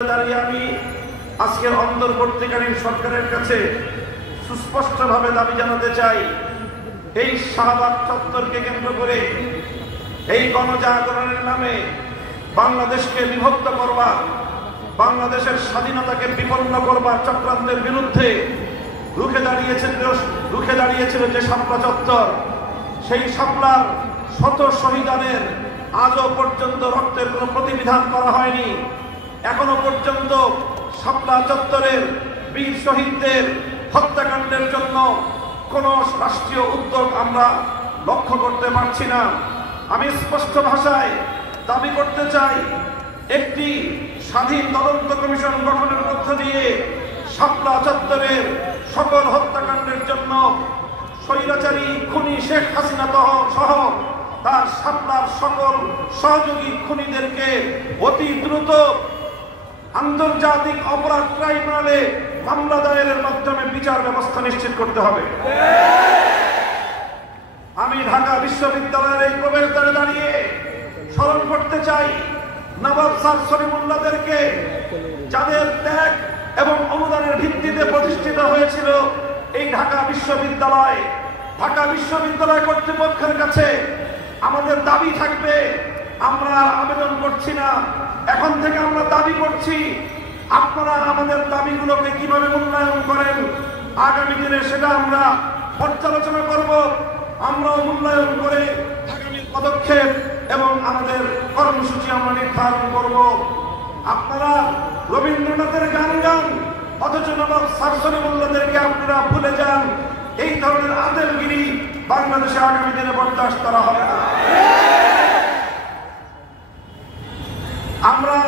দাঁড়িয়ে আমি আজকের অন্তর্বর্তীকালীন সরকারের কাছে সুস্পষ্টভাবে দাবি জানাতে চাই, এই শাহবাগ চত্বরকে কেন্দ্র করে এই গণজাগরণের নামে বাংলাদেশকে বিভক্ত করবার, বাংলাদেশের স্বাধীনতাকে বিপন্ন করবার চক্রান্তের বিরুদ্ধে রুখে দাঁড়িয়েছিল যে শাপলা চত্বর, সেই শাপলার শত শহীদানের আজও পর্যন্ত রক্তের কোনো প্রতিবিধান করা হয়নি। এখনো পর্যন্ত শাপলা চত্বরের বীর শহীদদের হত্যাকাণ্ডের জন্য কোনো রাষ্ট্রীয় উদ্যোগ আমরা লক্ষ্য করতে পারছি না। আমি স্পষ্ট ভাষায় দাবি করতে চাই, একটি স্বাধীন তদন্ত কমিশন গঠনের মধ্য দিয়ে শাপলা চত্বরের সকল হত্যাকাণ্ডের জন্য স্বৈরাচারী খুনি শেখ হাসিনা সহ তার শাপলার সকল সহযোগী খুনিদেরকে অতি দ্রুত আন্তর্জাতিক অপরাধ ট্রাইব্যুনালে মামলা দায়েরের মাধ্যমে বিচার ব্যবস্থা নিশ্চিত করতে হবে। আমি ঢাকা বিশ্ববিদ্যালয়ের এই প্রবেশদ্বারে দাঁড়িয়ে স্মরণ করতে চাই নবাব স্যার সলিমুল্লাহদেরকে, যাদের ত্যাগ এবং অনুদানের ভিত্তিতে প্রতিষ্ঠিত হয়েছিল এই ঢাকা বিশ্ববিদ্যালয়। ঢাকা বিশ্ববিদ্যালয় কর্তৃপক্ষের কাছে আমাদের দাবি থাকবে, আমরা আবেদন করছি না, এখন থেকে আমরা দাবি করছি, আপনারা আমাদের দাবিগুলোকে কিভাবে মূল্যায়ন করেন আগামী দিনে সেটা আমরা পর্যালোচনা করব। আমরাও মূল্যায়ন করে আগামী পদক্ষেপ এবং আমাদের কর্মসূচি আমরা নির্ধারণ করব। আপনারা রবীন্দ্রনাথের গান গান, অথচ নবাব স্যার সলিমুল্লাহদেরকে আপনারা ভুলে যান। এই ধরনের আদেলগিরি বাংলাদেশে আগামী দিনে বরদাস্ত করা হবে না। আমরা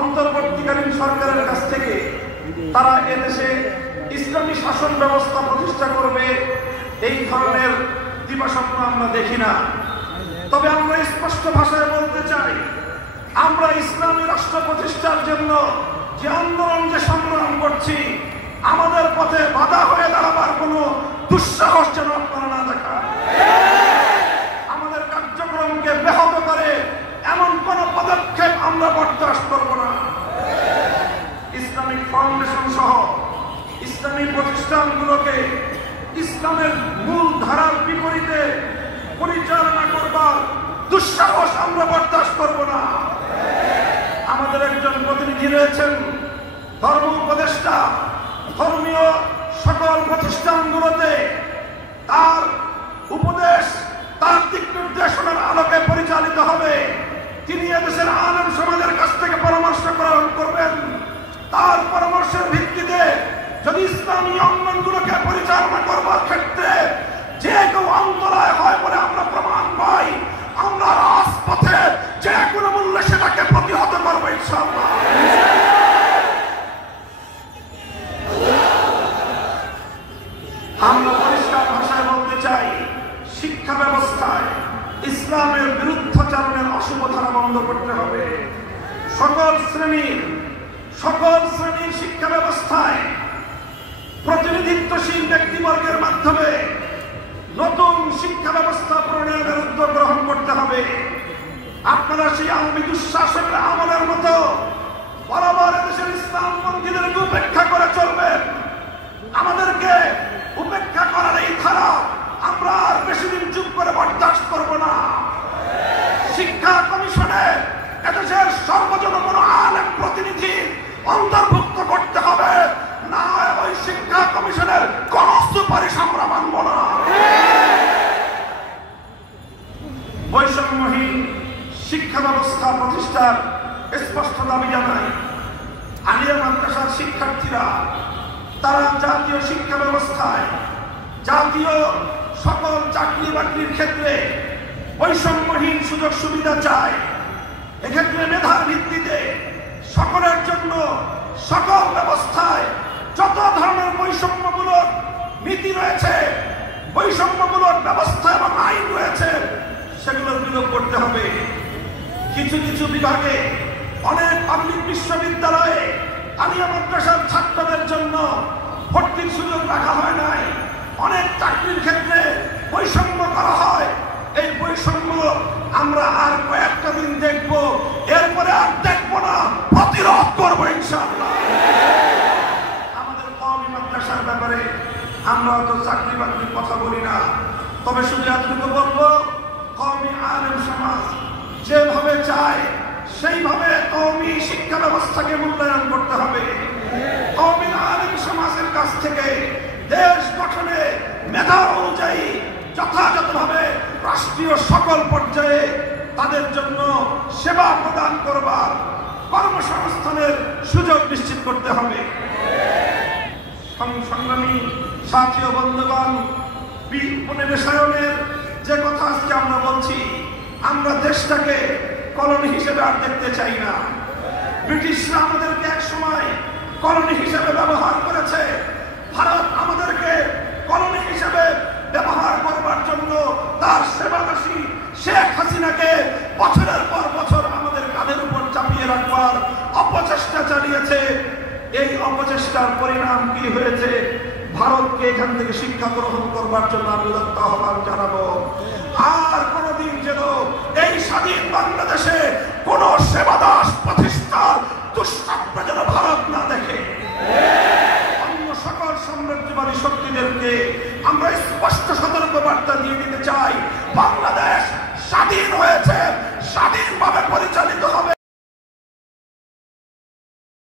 অন্তর্বর্তীকালীন সরকারের কাছ থেকে তারা এদেশে ইসলামী শাসন ব্যবস্থা প্রতিষ্ঠা করবে এই ধরনের দিবাস্বপ্ন আমরা দেখি না। তবে আমরা স্পষ্ট ভাষায় বলতে চাই, আমরা ইসলামী রাষ্ট্র প্রতিষ্ঠার জন্য যে আন্দোলন, যে সংগ্রাম করছি, আমাদের পথে বাধা হয়ে দাঁড়াবার কোনো দুঃসাহস যেন আপনারা না দেখান। আমাদের কার্যক্রমকে ব্যাহত করে এমন কোন পদক্ষেপ আমরা বরদাস্ত করব না। ইসলামিক ফাউন্ডেশন সহ ইসলামী প্রতিষ্ঠানগুলোকে ইসলামের মূল ধারার বিপরীতে পরিচালনা করবার দুঃসাহস আমরা বরদাস্ত করব না। আমাদের একজন প্রতিনিধি রয়েছেন, ধর্ম উপদেষ্টা, ধর্মীয় সকল প্রতিষ্ঠানগুলোতে তার উপদেশ, তার দিক নির্দেশনার আলোকে পরিচালিত হবে। তিনি এদেশের আলেম সমাজের কাছ থেকে পরামর্শ গ্রহণ করবেন। তার পরামর্শের ভিত্তিতে যদি ইসলামী অঙ্গনগুলোকে পরিচালনা করবার ক্ষেত্রে যে কেউ অন্তরায় হয় বলে আমরা প্রমাণ পাই, আমরা রাজপথে যে কোনো মূল্যে সেটাকে প্রতিহত করবো ইনশাআল্লাহ। আমরা পরিষ্কার ভাষায় বলতে চাই, শিক্ষা ব্যবস্থায় ইসলামের বিরুদ্ধাচরণের অশুভ ধারা বন্ধ করতে হবে। সকল শ্রেণীর শিক্ষা ব্যবস্থায় প্রতিনিধিত্বশীল ব্যক্তিবর্গের মাধ্যমে নতুন শিক্ষা ব্যবস্থা প্রণয়নের উদ্যোগ গ্রহণ করতে হবে। আপনারা সেই আওয়ামী দুঃশাসনের আমলের মতো বরাবর দেশের ইসলামপন্থীদেরকে উপেক্ষা করে চলবেন। আমাদেরকে উপেক্ষা করার এই ধারা আমরা আর বেশি দিন চুপ করে বরদাস্ত করব না। শিক্ষা কমিশনে এদেশের সর্বজনগণ আলেম প্রতিনিধি অন্তর্ভুক্ত করতে হবে, না ওই শিক্ষা কমিশনের কোন সুপারিশ আমরা মানব না। বৈষম্যহীন শিক্ষা ব্যবস্থা প্রতিষ্ঠার স্পষ্ট দাবি জানাই। আলিয়া মাদ্রাসার শিক্ষার্থীরা তারা জাতীয় শিক্ষা ব্যবস্থায়, জাতীয় সকল চাকরি বাকরির ক্ষেত্রে বৈষম্যহীন সুযোগ সুবিধা চায়। এক্ষেত্রে মেধার ভিত্তিতে সকলের জন্য সকল ব্যবস্থায় যত ধরনের বৈষম্যমূলক নীতি রয়েছে, বৈষম্যমূলক ব্যবস্থা এবং আইন রয়েছে, সেগুলোর বিলোপ করতে হবে। কিছু কিছু বিভাগে, অনেক পাবলিক বিশ্ববিদ্যালয়ে আলিয়া মাদ্রাসার ছাত্রদের জন্য ভর্তির সুযোগ রাখা হয় নাই। অনেক চাকরির ক্ষেত্রে বৈষম্য করা হয়। এই বৈষম্য আমরা আর কয়েকটা দিন দেখব, এরপরে আর দেখবো না, প্রতিরোধ করবো ইনশাআল্লাহ। আমাদের কওমি মাদ্রাসার ব্যাপারে আমরা তো চাকরি বাকরির কথা বলি না, তবে শুধু এতটুকু বলবো, কওমি আলেম সমাজ যেভাবে চায় সেইভাবে কওমি শিক্ষা ব্যবস্থাকে মূল্যায়ন করতে হবে। কওমি আলেম সমাজের কাছ থেকে দেশ গঠনে মেধা অনুযায়ী যথাযথভাবে রাষ্ট্রীয় সকল পর্যায়ে তাদের জন্য সেবা প্রদান করবার, কর্মসংস্থানের সুযোগ নিশ্চিত করতে হবে। সংগ্রামী সাথী ও বন্ধুগণ, উপনিবেশায়নের যে কথা আজকে আমরা বলছি, আমরা দেশটাকে কলোনি হিসেবে আর দেখতে চাই না। ব্রিটিশরা আমাদেরকে এক সময় কলোনি হিসেবে ব্যবহার করেছে। ভারত আমাদেরকে কলোনি হিসেবে ব্যবহার করবার জন্য তার সেবাদাসী শেখ হাসিনাকে বছরের পর বছর আমাদের কাঁধের উপর চাপিয়ে রাখবার অপচেষ্টা চালিয়েছে। এই অপচেষ্টার পরিণাম কি হয়েছে? ভারতকে এখান থেকে শিক্ষা গ্রহণ করবার জন্য আমি উদাত্ত আহ্বান জানাবো। আর কোনদিন যেন এই স্বাধীন বাংলাদেশে কোন সেবাদাস প্রতিষ্ঠার দুঃস্বপ্ন যেন ভারত না দেখে। অন্য সকল সাম্রাজ্যবাদী শক্তিদেরকে আমরা স্পষ্ট সতর্ক বার্তা দিয়ে দিতে চাই, বাংলাদেশ স্বাধীন হয়েছে, স্বাধীনভাবে পরিচালিত